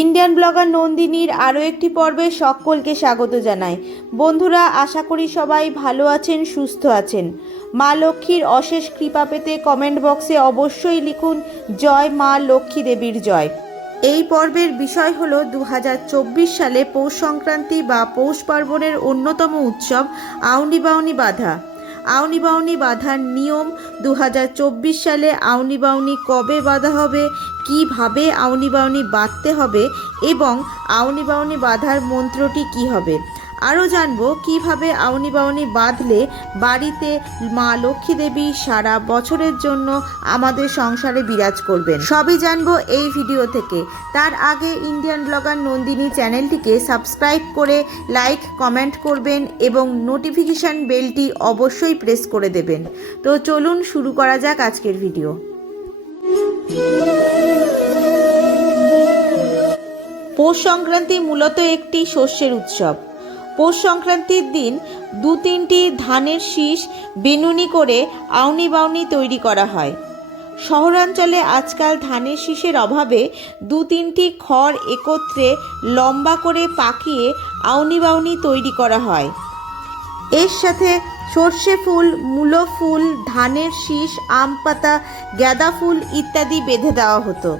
Indian blogger নন্দিনীর আরও একটি পর্বে সকলকে স্বাগত জানাই। বন্ধুরা, আশা করি সবাই ভালো আছেন, সুস্থ আছেন। মা লক্ষ্মীর অশেষ কৃপা পেতে কমেন্ট বক্সে অবশ্যই লিখুন, জয় মা লক্ষ্মী দেবীর জয় এই পর্বের বিষয় হলো দু সালে পৌষ সংক্রান্তি বা পৌষ পার্বণের অন্যতম উৎসব, আউনি বাউনি বাধা। আউনি বাউনি বাঁধার নিয়ম দু হাজার চব্বিশ সালে আউনি বাউনি কবে বাঁধা হবে কীভাবে আউনি বাউনি বাঁধতে হবে এবং আউনি বাউনি বাঁধার মন্ত্রটি কি হবে? আরও জানব কীভাবে আউনি বাউনি বাঁধলে বাড়িতে মা লক্ষ্মী দেবী সারা বছরের জন্য আমাদের সংসারে বিরাজ করবেন। সবই জানব এই ভিডিও থেকে। তার আগে ইন্ডিয়ান ব্লগার নন্দিনী চ্যানেলটিকে সাবস্ক্রাইব করে লাইক, কমেন্ট করবেন এবং নোটিফিকেশান বেলটি অবশ্যই প্রেস করে দেবেন। তো চলুন শুরু করা যাক আজকের ভিডিও। পৌষ সংক্রান্তি মূলত একটি শস্যের উৎসব। পৌষ সংক্রান্তির দিন দু তিনটি ধানের শীষ বেনুনি করে আউনি বাউনি তৈরি করা হয়। শহরাঞ্চলে আজকাল ধানের শীষের অভাবে দু তিনটি খড় একত্রে লম্বা করে পাকিয়ে আউনি বাউনি তৈরি করা হয়। এর সাথে সর্ষে ফুল, মূলো ফুল, ধানের শীষ, আম পাতা, গাঁদা ফুল ইত্যাদি বেঁধে দেওয়া হতো।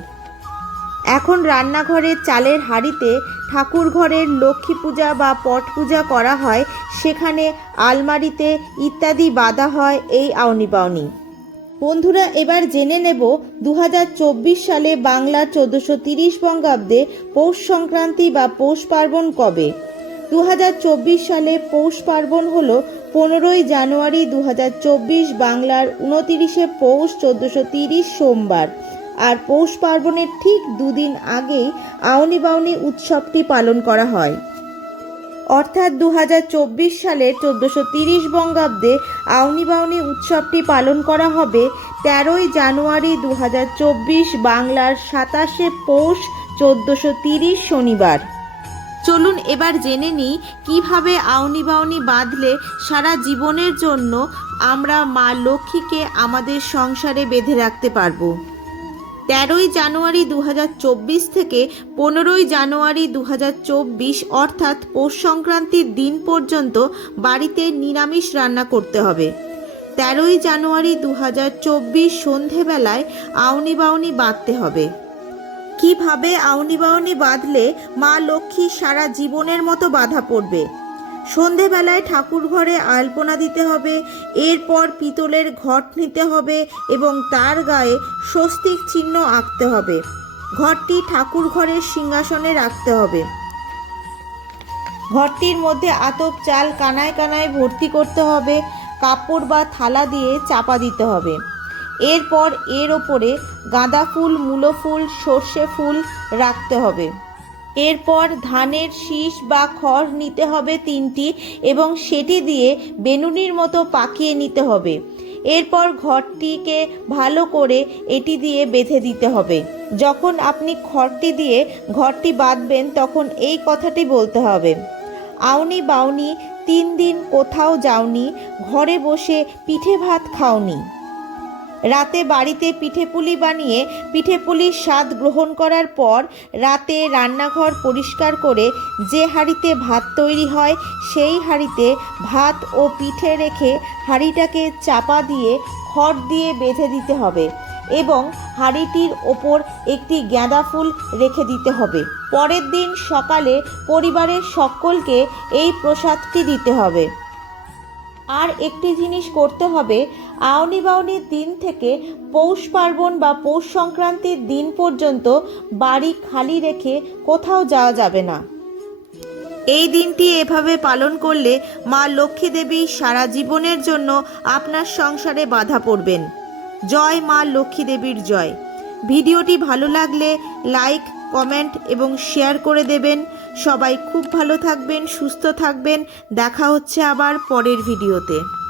এখন রান্নাঘরের চালের হাঁড়িতে ঠাকুর ঘরের লক্ষ্মী পূজা বা পট পূজা করা হয়, সেখানে আলমারিতে ইত্যাদি বাঁধা হয় এই আউনি বাউনি বন্ধুরা, এবার জেনে নেব দু হাজার চব্বিশ সালে বাংলার চোদ্দোশো তিরিশ বঙ্গাব্দে পৌষ সংক্রান্তি বা পৌষ পার্বণ কবে? দু হাজার চব্বিশ সালে পৌষ পার্বণ হল পনেরোই জানুয়ারি দু হাজার চব্বিশ বাংলার উনতিরিশে পৌষ চোদ্দোশো সোমবার। আর পৌষ পার্বণের ঠিক দুদিন আগেই আউনি বাউনি উৎসবটি পালন করা হয়। অর্থাৎ দু হাজার চব্বিশ সালের চোদ্দোশো তিরিশ বঙ্গাব্দে আউনি বাউনি উৎসবটি পালন করা হবে তেরোই জানুয়ারি দু হাজার চব্বিশ বাংলার সাতাশে পৌষ চোদ্দোশো তিরিশ শনিবার। চলুন এবার জেনে নিই কীভাবে আউনি বাউনি বাঁধলে সারা জীবনের জন্য আমরা মা লক্ষ্মীকে আমাদের সংসারে বেঁধে রাখতে পারব। তেরোই জানুয়ারি দু হাজার চব্বিশ থেকে পনেরোই জানুয়ারি দু হাজার চব্বিশ, অর্থাৎ পৌষ সংক্রান্তির দিন পর্যন্ত বাড়িতে নিরামিষ রান্না করতে হবে। তেরোই জানুয়ারি দু হাজার চব্বিশ সন্ধেবেলায় আউনি বাউনি বাঁধতে হবে। কীভাবে আউনি বাউনি বাঁধলে মা লক্ষ্মী সারা জীবনের মতো বাধা পড়বে? সন্ধেবেলায় ঠাকুর ঘরে আলপনা দিতে হবে, এরপর পিতলের ঘট নিতে হবে এবং তার গায়ে স্বস্তিক চিহ্ন আঁকতে হবে। ঘরটি ঠাকুর ঘরের সিংহাসনে রাখতে হবে। ঘরটির মধ্যে আতপ চাল কানায় কানায় ভর্তি করতে হবে, কাপড় বা থালা দিয়ে চাপা দিতে হবে। এরপর এর ওপরে গাঁদা ফুল, মূলো ফুল, সর্ষে ফুল রাখতে হবে। এরপর ধানের শীষ বা খড় নিতে হবে তিনটি এবং সেটি দিয়ে বেনুনির মতো পাকিয়ে নিতে হবে। এরপর ঘরটিকে ভালো করে এটি দিয়ে বেঁধে দিতে হবে। যখন আপনি খড়টি দিয়ে ঘরটি বাঁধবেন, তখন এই কথাটি বলতে হবে। আউনি বাউনি, তিন দিন কোথাও যাওনি, ঘরে বসে পিঠে ভাত খাওনি। রাতে বাড়িতে পিঠেপুলি বানিয়ে পিঠেপুলির স্বাদ গ্রহণ করার পর রাতে রান্নাঘর পরিষ্কার করে যে হাঁড়িতে ভাত তৈরি হয়, সেই হাঁড়িতে ভাত ও পিঠে রেখে হাঁড়িটাকে চাপা দিয়ে খড় দিয়ে বেঁধে দিতে হবে এবং হাঁড়িটির ওপর একটি গাঁদা ফুল রেখে দিতে হবে। পরের দিন সকালে পরিবারের সকলকে এই প্রসাদটি দিতে হবে। আর একটি জিনিস করতে হবে, আউনি বাউনির দিন থেকে পৌষ পার্বণ বা পৌষ সংক্রান্তির দিন পর্যন্ত বাড়ি খালি রেখে কোথাও যাওয়া যাবে না। এই দিনটি এভাবে পালন করলে মা লক্ষ্মী দেবী সারা জীবনের জন্য আপনার সংসারে বাধা পড়বেন। জয় মা লক্ষ্মী দেবীর জয়। ভিডিওটি ভালো লাগলে লাইক, কমেন্ট এবং শেয়ার করে দেবেন। সবাই খুব ভালো থাকবেন, সুস্থ থাকবেন। দেখা হচ্ছে আবার পরের ভিডিওতে।